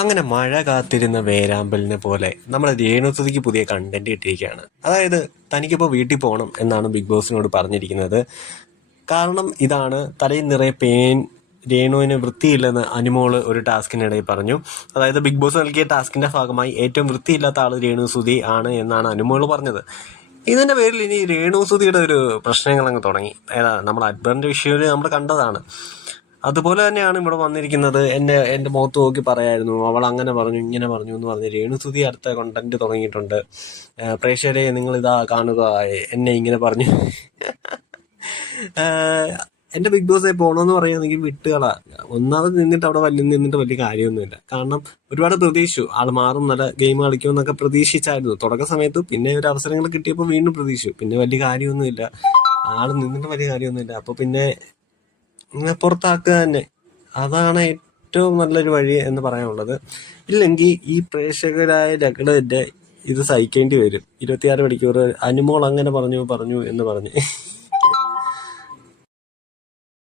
അങ്ങനെ മഴ കാത്തിരുന്ന വേരാമ്പലിനെ പോലെ നമ്മുടെ രേണുസുതിക്ക് പുതിയ കണ്ടന്റ് കിട്ടിയിരിക്കുകയാണ്. അതായത് തനിക്കിപ്പോൾ വീട്ടിൽ പോകണം എന്നാണ് ബിഗ് ബോസിനോട് പറഞ്ഞിരിക്കുന്നത്. കാരണം ഇതാണ്, തലയിൽ നിറയെ പേൻ രേണുവിന് വൃത്തിയില്ലെന്ന് അനുമോള് ഒരു ടാസ്കിനിടയിൽ പറഞ്ഞു. അതായത് ബിഗ് ബോസ് നൽകിയ ടാസ്കിന്റെ ഭാഗമായി ഏറ്റവും വൃത്തിയില്ലാത്ത ആള് രേണുസുതി ആണ് എന്നാണ് അനുമോള് പറഞ്ഞത്. ഇതിന്റെ പേരിൽ ഇനി രേണുസുതിയുടെ ഒരു പ്രശ്നങ്ങൾ അങ്ങ് തുടങ്ങി. നമ്മൾ അക്ബറിന്റെ വിഷയത്തിൽ നമ്മൾ കണ്ടതാണ്. അതുപോലെ തന്നെയാണ് ഇവിടെ വന്നിരിക്കുന്നത്. എൻ്റെ മുഖത്ത് നോക്കി പറയായിരുന്നു, അവൾ അങ്ങനെ പറഞ്ഞു ഇങ്ങനെ പറഞ്ഞു എന്ന് പറഞ്ഞ് രേണുസുതി അടുത്ത കണ്ടന്റ് തുടങ്ങിയിട്ടുണ്ട്. പ്രേക്ഷകരെ നിങ്ങളിതാ കാണുക, എന്നെ ഇങ്ങനെ പറഞ്ഞു. എൻ്റെ ബിഗ് ബോസിൽ പോകണമെന്ന് പറയുകയാണെങ്കിൽ വിട്ടുകളാ. ഒന്നാമത് നിന്നിട്ട് അവിടെ നിന്നിട്ട് വലിയ കാര്യമൊന്നുമില്ല. കാരണം ഒരുപാട് പ്രതീക്ഷിച്ചു, ആൾ മാറും, നല്ല ഗെയിം കളിക്കുമെന്നൊക്കെ പ്രതീക്ഷിച്ചായിരുന്നു തുടക്ക സമയത്ത്. പിന്നെ ഒരു അവസരങ്ങൾ കിട്ടിയപ്പോൾ വീണ്ടും പ്രതീക്ഷിച്ചു. പിന്നെ വലിയ കാര്യമൊന്നുമില്ല, ആൾ നിന്നിട്ട് വലിയ കാര്യമൊന്നുമില്ല. അപ്പോൾ പിന്നെ പുറത്താക്കുക തന്നെ, അതാണ് ഏറ്റവും നല്ലൊരു വഴി എന്ന് പറയാനുള്ളത്. ഇല്ലെങ്കിൽ ഈ പ്രേക്ഷകരായ ഞങ്ങളുടെ ഇത് സഹിക്കേണ്ടി വരും. 26 മണിക്കൂർ അനുമോൾ അങ്ങനെ പറഞ്ഞു എന്ന് പറഞ്ഞ്